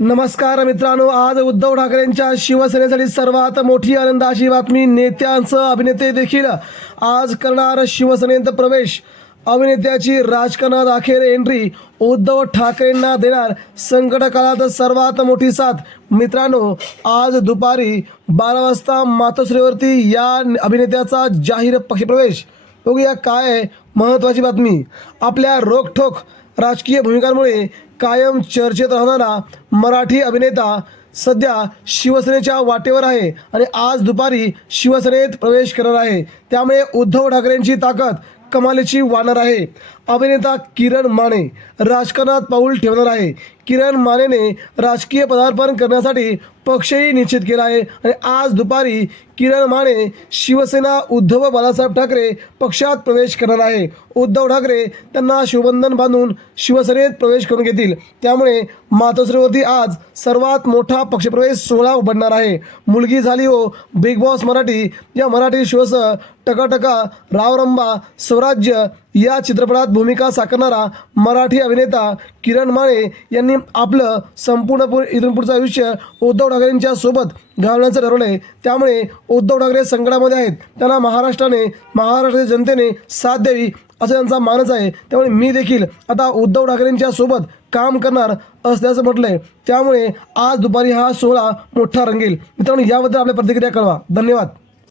नमस्कार मित्रांनो आज उद्धव ठाकरेंच्या शिवसेनेसाठी सर्वात मोठी आनंदाची बातमी नेत्यांसह अभिनेते देखील आज करणार शिवसेनेत प्रवेश. अभिनेत्याची राजकारणात अखेर एंट्री उद्धव ठाकरेंना देणार संकट काळात सर्वात मोठी साथ. मित्रांनो आज दुपारी बारा वाजता मातोश्रीवरती या अभिनेत्याचा जाहीर पक्षप्रवेश. बघूया काय महत्त्वाची बातमी. आपल्या रोखठोक राजकीय भूमिकांमुळे कायम चर्चेत राहणारा मराठी अभिनेता सध्या शिवसेनेच्या वाटेवर आहे आणि आज दुपारी शिवसेनेत प्रवेश करणार आहे. त्यामुळे उद्धव ठाकरेंची ताकद कमालीची वाढणार आहे. अभिनेता किरण माने राजकारणात पाऊल ठेवणार आहे. किरण मानेने राजकीय पदार्पण करण्यासाठी पक्षही निश्चित केला आहे. आणि आज दुपारी किरण माने शिवसेना उद्धव बाळासाहेब ठाकरे पक्षात प्रवेश करणार आहे. उद्धव ठाकरे त्यांना शिवबंधन बांधून शिवसेनेत प्रवेश करून घेतील. त्यामुळे मातोश्रीवरती आज सर्वात मोठा पक्षप्रवेश सोहळा उघडणार आहे. मुलगी झाली हो बिग बॉस मराठी. या मराठी शोसह टकाटका रावरंबा स्वराज्य या चित्रपटात भूमिका साकारणारा मराठी अभिनेता किरण माने यांनी आपलं संपूर्ण पु इथून पुढचं आयुष्य उद्धव ठाकरेंच्या सोबत घालवण्याचं ठरवलं आहे त्यामुळे उद्धव ठाकरे संकटामध्ये आहेत. त्यांना महाराष्ट्राने महाराष्ट्राच्या जनतेने साथ द्यावी असं त्यांचा मानस आहे. त्यामुळे मी देखील आता उद्धव ठाकरेंच्या सोबत काम करणार असल्याचं म्हटलंय. त्यामुळे आज दुपारी हा सोहळा मोठा रंगेल. मित्रांनो याबद्दल आपल्या प्रतिक्रिया कळवा. धन्यवाद.